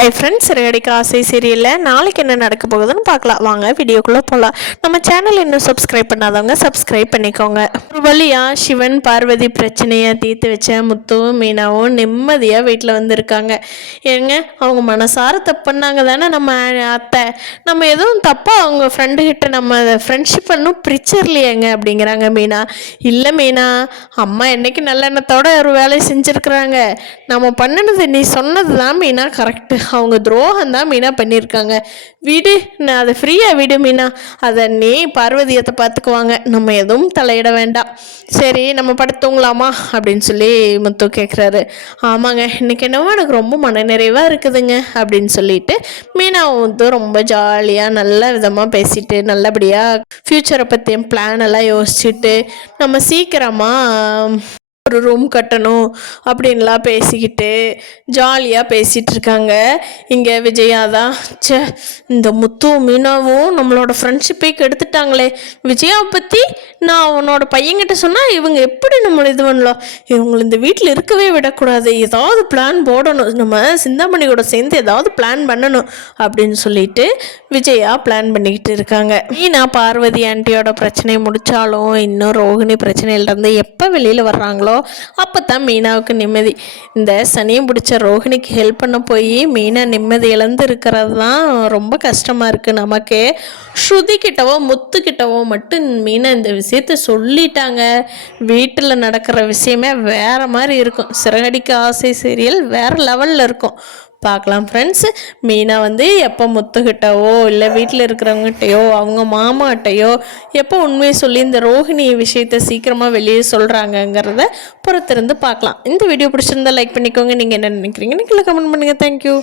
Hi friends, Siragadikka ஆசை சீரியலில் நாளைக்கு என்ன நடக்க போகுதுன்னு பார்க்கலாம். வாங்க வீடியோக்குள்ளே போகலாம். நம்ம சேனல் இன்னும் சப்ஸ்கிரைப் பண்ணாதவங்க சப்ஸ்கிரைப் பண்ணிக்கோங்க. ஒரு வழியாக சிவன் பார்வதி பிரச்சனையை தீர்த்து வச்ச முத்துவும் மீனாவும் நிம்மதியாக வீட்டில் வந்துருக்காங்க. ஏங்க, அவங்க மனசார தப்பு பண்ணாங்க தானே நம்ம அத்தை. நம்ம எதுவும் தப்பாக அவங்க ஃப்ரெண்டுக்கிட்ட நம்ம ஃப்ரெண்ட்ஷிப் இன்னும் பிரிச்சிடலையேங்க அப்படிங்கிறாங்க மீனா. இல்லை மீனா, அம்மா என்னைக்கு நல்லெண்ணத்தோட ஒரு வேலையை செஞ்சுருக்குறாங்க. நம்ம பண்ணினது நீ சொன்னது தான் மீனா கரெக்டு. அவங்க துரோகம் தான் மீனா பண்ணியிருக்காங்க. வீடு நான் அதை ஃப்ரீயாக விடு மீனா. அதை நீ பார்வதியத்தை பார்த்துக்குவாங்க. நம்ம எதுவும் தலையிட வேண்டாம். சரி, நம்ம படுத்துங்களாமா அப்படின்னு சொல்லி முத்து கேட்குறாரு. ஆமாங்க, இன்னைக்கு என்னவோ எனக்கு ரொம்ப மனநிறைவாக இருக்குதுங்க அப்படின்னு சொல்லிட்டு மீனாவும் வந்து ரொம்ப ஜாலியாக நல்ல விதமாக பேசிட்டு நல்லபடியாக ஃப்யூச்சரை பற்றிய பிளான் எல்லாம் யோசிச்சுட்டு நம்ம சீக்கிரமாக ஒரு ரூம் கட்டணும் அப்படின்லாம் பேசிக்கிட்டு ஜாலியாக பேசிகிட்டு இருக்காங்க. இங்கே விஜயா தான், சே இந்த முத்துவும் மீனாவும் நம்மளோட ஃப்ரெண்ட்ஷிப்பை கெடுத்துட்டாங்களே. விஜயாவை பற்றி நான் அவனோட பையன்கிட்ட சொன்னால் இவங்க எப்படி நம்மளை இது பண்ணலாம். இவங்களை இந்த வீட்டில் இருக்கவே விடக்கூடாது. ஏதாவது பிளான் போடணும். நம்ம சிந்தாமணி கூட சேர்ந்து ஏதாவது பிளான் பண்ணணும் அப்படின்னு சொல்லிட்டு விஜயா பிளான் பண்ணிக்கிட்டு இருக்காங்க. மீனா பார்வதி ஆண்டியோட பிரச்சனையை முடித்தாலும் இன்னும் ரோஹிணி பிரச்சனையிலேருந்து எப்போ வெளியில் வர்றாங்களோ அப்போ தான் மீனாவுக்கு நிம்மதி. இந்த சனியும் பிடிச்ச ரோஹிணிக்கு ஹெல்ப் பண்ண போய் மீனா நிம்மதி இழந்து இருக்கிறது தான் ரொம்ப கஷ்டமாக இருக்குது நமக்கு. ஸ்ருதிக்கிட்டவோ முத்துக்கிட்டவோ மட்டும் மீனா இந்த விஷயத்த சொல்லிட்டாங்க. வீட்டில் நடக்கிற விஷயமே வேறு மாதிரி இருக்கும். சிறகடிக்க ஆசை சீரியல் வேறு லெவலில் இருக்கும். பார்க்கலாம் ஃப்ரெண்ட்ஸ். மீனா வந்து எப்போ முத்துக்கிட்டவோ இல்லை வீட்டில் இருக்கிறவங்ககிட்டையோ அவங்க மாமாட்டையோ எப்போ உண்மையை சொல்லி இந்த ரோஹிணி விஷயத்தை சீக்கிரமாக வெளியே சொல்கிறாங்கங்கிறத பொறுத்திருந்து பார்க்கலாம். இந்த வீடியோ பிடிச்சிருந்தா லைக் பண்ணிக்கோங்க. நீங்கள் என்ன நினைக்கிறீங்கன்னு கீழே கமெண்ட் பண்ணுங்கள். தேங்க்யூ.